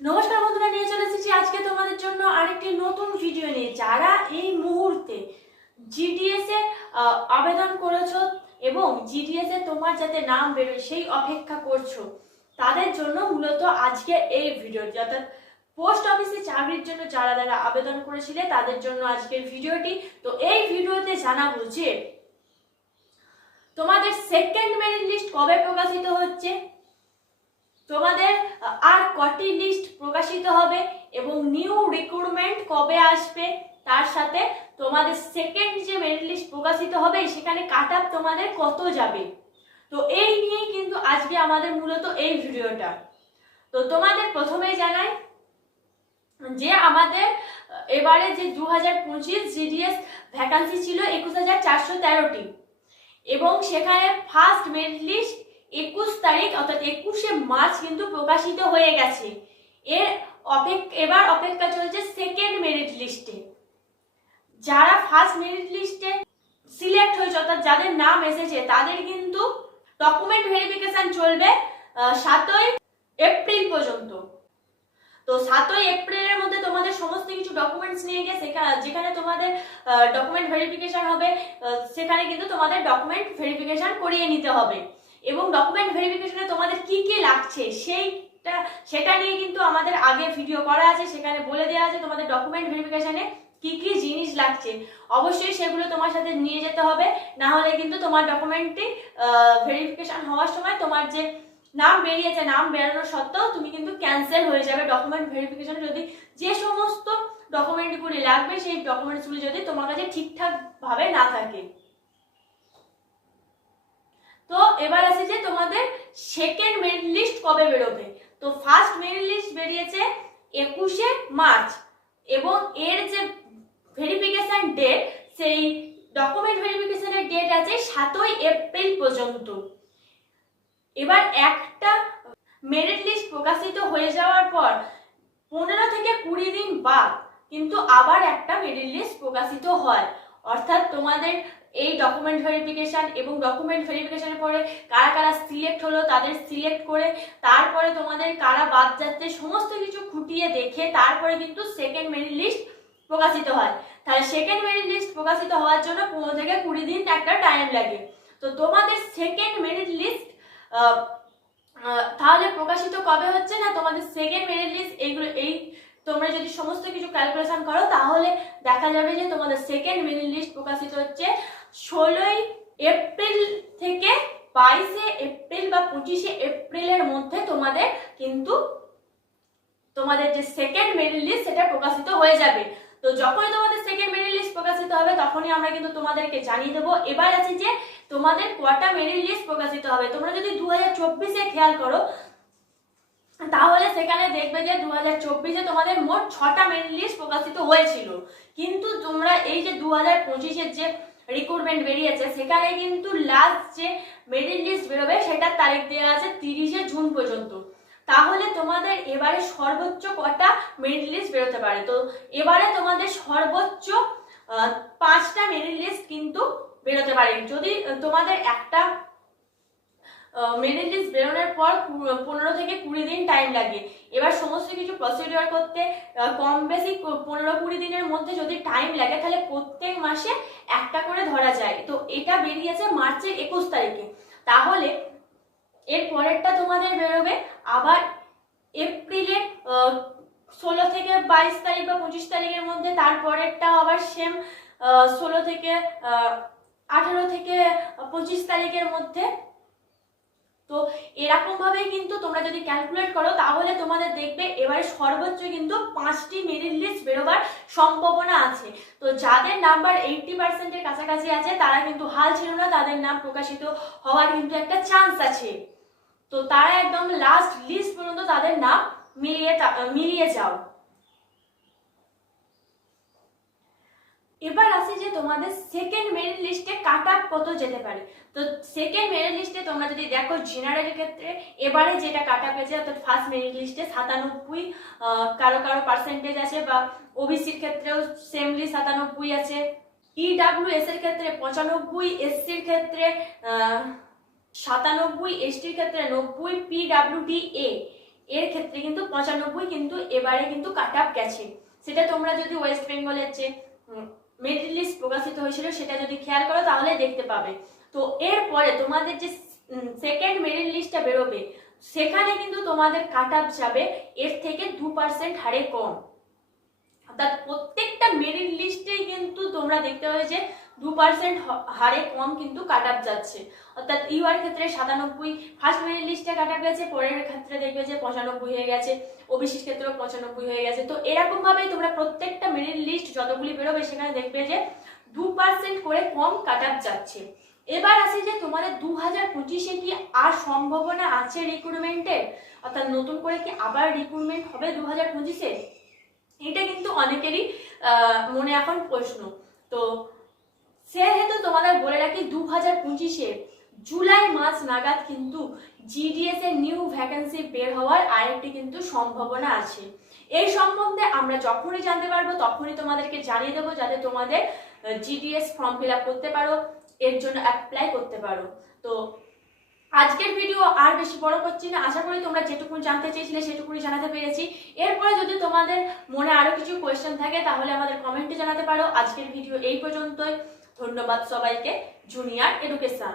নমস্কার বন্ধুরা, নিয়ে চলে এসেছি আজকে তোমাদের জন্য আরেকটি নতুন ভিডিও নিয়ে। যারা এই মুহূর্তে জিডিএস এ আবেদন করেছ এবং জিডিএস এ তোমার যাতে নাম বেরোয় সেই অপেক্ষা করছ, তাদের জন্য মূলত আজকে এই ভিডিওটি অর্থাৎ পোস্ট অফিসে চাকরির জন্য যারা যারা আবেদন করেছিলে, তাদের জন্য আজকের ভিডিওটি তো এই ভিডিওতে জানাব যে, তোমাদের সেকেন্ড মেরিট লিস্ট কবে প্রকাশিত হচ্ছে তোমাদের আর কটি লিস্ট প্রকাশিত হবে এবং নিউ রিক্রুটমেন্ট কবে আসবে, তার সাথে তোমাদের সেকেন্ড যে মেরিট লিস্ট প্রকাশিত হবে, সেখানে কাট আপ তোমাদের কত যাবে। তো এই নিয়েই কিন্তু আজকে আমাদের মূলত এই ভিডিওটা। তো তোমাদের প্রথমেই জানাই যে আমাদের এবারে যে দু হাজার পঁচিশ জিডিএস ভ্যাকান্সি ছিল একুশ হাজার চারশো তেরোটি। এবং সেখানে ফার্স্ট মেরিট লিস্ট একুশ তারিখ, অর্থাৎ একুশে মার্চ কিন্তু প্রকাশিত হয়ে গেছে। এর অপেক্ষা এবার অপেক্ষা চলছে সেকেন্ড মেরিট লিস্টে যারা ফার্স্ট মেরিট লিস্টে সিলেক্ট হয়েছে, অর্থাৎ যাদের নাম এসেছে, তাদের কিন্তু ডকুমেন্ট ভেরিফিকেশন চলবে সাতই এপ্রিল পর্যন্ত। তো সাতই এপ্রিলের মধ্যে তোমাদের সমস্ত কিছু ডকুমেন্টস নিয়ে গিয়ে সেখানে যেখানে তোমাদের ডকুমেন্ট ভেরিফিকেশন হবে সেখানে কিন্তু তোমাদের ডকুমেন্ট ভেরিফিকেশন করিয়ে নিতে হবে। এবং ডকুমেন্ট ভেরিফিকেশনে তোমাদের কি কি লাগছে, সেইটা, সেটা নিয়ে কিন্তু আমাদের আগে ভিডিও করা আছে, সেখানে বলে দেওয়া আছে তোমাদের ডকুমেন্ট ভেরিফিকেশনে কি কি জিনিস লাগছে। অবশ্যই সেগুলো তোমার সাথে নিয়ে যেতে হবে, না হলে কিন্তু তোমার ডকুমেন্টটি ভেরিফিকেশন হওয়ার সময় তোমার যে নাম বেরিয়েছে, নাম বেরানোর সত্ত্বেও তুমি কিন্তু ক্যান্সেল হয়ে যাবে। ডকুমেন্ট ভেরিফিকেশন যদি যে সমস্ত ডকুমেন্টগুলি লাগবে, সেই ডকুমেন্টসগুলি যদি তোমার কাছে ঠিকঠাকভাবে না থাকে। তো এবার আছে যে তোমাদের সেকেন্ড মেরিট লিস্ট কবে বেরোবে? তো ফার্স্ট মেরিট লিস্ট বেরিয়েছে একুশে মার্চ এবং এর যে ভেরিফিকেশন ডেট সেই ডকুমেন্ট ভেরিফিকেশনের ডেট আছে সাতই এপ্রিল পর্যন্ত। এবার একটা মেরিট লিস্ট প্রকাশিত হয়ে যাওয়ার পর পনেরো থেকে কুড়ি দিন বাদ কিন্তু আবার একটা মেরিট লিস্ট প্রকাশিত হয়। অর্থাৎ তোমাদের এই ডকুমেন্ট ভেরিফিকেশন এবং ডকুমেন্ট ভেরিফিকেশনের পরে কারা কারা সিলেক্ট হলো তাদের সিলেক্ট করে তারপরে তোমাদের কারা বাদ যাচ্ছে সমস্ত কিছু খুঁটিয়ে দেখে তারপরে কিন্তু সেকেন্ড মেরিট লিস্ট প্রকাশিত হয়। তাহলে সেকেন্ড মেরিট লিস্ট প্রকাশিত হওয়ার জন্য পনেরো থেকে কুড়ি দিন একটা টাইম লাগে। তো তোমাদের সেকেন্ড মেরিট লিস্ট তাহলে প্রকাশিত কবে হচ্ছে না তোমাদের সেকেন্ড মেরিট লিস্ট এইগুলো, এই তোমরা যদি সমস্ত কিছু ক্যালকুলেশন করো তাহলে দেখা যাবে যে তোমাদের সেকেন্ড মেরিট লিস্ট প্রকাশিত হচ্ছে ষোলোই এপ্রিল থেকে বাইশে এপ্রিল বা পঁচিশে এপ্রিলের মধ্যে তোমাদের কিন্তু তোমাদের যে সেকেন্ড মেরিট লিস্ট সেটা প্রকাশিত হয়ে যাবে। তো যখনই তোমাদের সেকেন্ড মেরিট লিস্ট প্রকাশিত হবে, তখনই আমরা কিন্তু তোমাদেরকে জানিয়ে দেবো। এবার আছে যে তোমাদের কটা মেরিট লিস্ট প্রকাশিত হবে। তোমরা যদি দু হাজার চব্বিশে খেয়াল করো, তাহলে সেখানে দেখবে যে দু হাজার চব্বিশে তোমাদের মোট ছটা মেরিট লিস্ট প্রকাশিত হয়েছিল। কিন্তু তোমরা এই যে দু হাজার পঁচিশের যে রিক্রুটমেন্ট বেরিয়েছে, সেখানে কিন্তু লাস্ট যে মেরিট লিস্ট বেরোবে, সেটার তারিখ দেওয়া আছে তিরিশে জুন পর্যন্ত। তাহলে তোমাদের এবারে সর্বোচ্চ কটা মেরিট লিস্ট বেরোতে পারে? তো এবারে তোমাদের সর্বোচ্চ পাঁচটা মেরিট লিস্ট কিন্তু বেরোতে পারে। যদি তোমাদের একটা মেরিট বেরোনোর পর পনেরো থেকে কুড়ি দিন টাইম লাগে। এবার সমস্ত কিছু প্রসিডিওর করতে কম বেশি পনেরো কুড়ি দিনের মধ্যে যদি টাইম লাগে, তাহলে প্রত্যেক মাসে একটা করে ধরা যায়। তো এটা বেরিয়েছে মার্চের একুশ তারিখে। তাহলে এর পরেরটা তোমাদের বেরোবে আবার এপ্রিলের ষোলো থেকে বাইশ তারিখ বা পঁচিশ তারিখের মধ্যে, তারপরেরটা আবার সেম ষোলো থেকে আঠেরো থেকে পঁচিশ তারিখের মধ্যে তো এরকম ভাবেই কিন্তু তোমরা যদি ক্যালকুলেট করো, তাহলে তোমাদের দেখবে এবারে সর্বোচ্চ কিন্তু পাঁচটি মেরিট লিস্ট বেরোবার সম্ভাবনা আছে। তো যাদের নাম্বার এইটটি পার্সেন্টের কাছাকাছি আছে, তারা কিন্তু হাল ছিল না, তাদের নাম প্রকাশিত হওয়ার কিন্তু একটা চান্স আছে। তো তারা একদম লাস্ট লিস্ট পর্যন্ত তাদের নাম মিলিয়ে মিলিয়ে যাও। এবার আসি যে তোমাদের সেকেন্ড মেরিট লিস্টে কাট আপ কত যেতে পারে? তো সেকেন্ড মেরিট লিস্টে তোমরা যদি দেখো জেনারেলের ক্ষেত্রে, এবারে যেটা কাট আপ হয়েছে অর্থাৎ ফার্স্ট মেরিট লিস্টে সাতানব্বই কারও কারও পার্সেন্টেজ আছে বা ওবিসির ক্ষেত্রেও সেমলি সাতানব্বই আছে। ইডাব্লিউ এস এর ক্ষেত্রে পঁচানব্বই এসসির ক্ষেত্রে সাতানব্বই এসটির ক্ষেত্রে নব্বই পিডাব্লিউডি এ এর ক্ষেত্রে কিন্তু পঁচানব্বই কিন্তু এবারে কিন্তু কাট আপ গেছে। সেটা তোমরা যদি ওয়েস্ট বেঙ্গলের যে মেরিট লিস্ট প্রকাশিত হয়েছিল, সেটা যদি খেয়াল করো তাহলে দেখতে পাবে। তো এরপরে তোমাদের যে সেকেন্ড মেরিট লিস্টটা বেরোবে, সেখানে কিন্তু তোমাদের কাট আপ যাবে, এর থেকে দু পার্সেন্ট হারে কম। অর্থাৎ প্রত্যেকটা মেরিট লিস্টেই কিন্তু তোমরা দেখতে পাবে যে দু পার্সেন্ট হারে কম কিন্তু কাট আপ যাচ্ছে। অর্থাৎ ইউআর ক্ষেত্রে সাতানব্বই ফার্স্ট মেরিট লিস্টে কাট আপ গেছে পরের ক্ষেত্রে দেখবে যে পঁচানব্বই হয়ে গেছে ওবিসির ক্ষেত্রেও পঁচানব্বই হয়ে গেছে। তো এরকম ভাবেই তোমরা প্রত্যেকটা মেরিট লিস্ট যতগুলি বেরোবে, সেখানে দেখবে যে দু পার্সেন্ট করে কম কাট আপ যাচ্ছে। এবার আসি যে তোমাদের দু হাজার পঁচিশে কি আর সম্ভাবনা আছে রিক্রুটমেন্টের অর্থাৎ নতুন করে কি আবার রিক্রুটমেন্ট হবে দু হাজার পঁচিশে? এটা কিন্তু অনেকেরই মনে এখন প্রশ্ন। তো সেহেতু তোমাদের বলে রাখি দু হাজার পঁচিশে জুলাই মাস নাগাদ কিন্তু জিডিএস এর নিউ ভ্যাকেন্সি বের হওয়ার আরেকটি কিন্তু সম্ভাবনা আছে। এই সম্বন্ধে আমরা যখনই জানতে পারব তখনই তোমাদেরকে জানিয়ে দেবো যাতে তোমাদের জিডিএস ফর্ম ফিল করতে পারো, এর জন্য অ্যাপ্লাই করতে পারো। তো আজকের ভিডিও আর বেশি বড় করছি না। আশা করি তোমরা যেটুকু জানতে চেয়েছিলে সেটুকুনি জানাতে পেরেছি। এরপরে যদি তোমাদের মনে আরও কিছু কোয়েশ্চেন থাকে তাহলে আমাদের কমেন্টে জানাতে পারো। আজকের ভিডিও এই পর্যন্তই। ধন্যবাদ সবাইকে জুনিয়র এডুকেশন।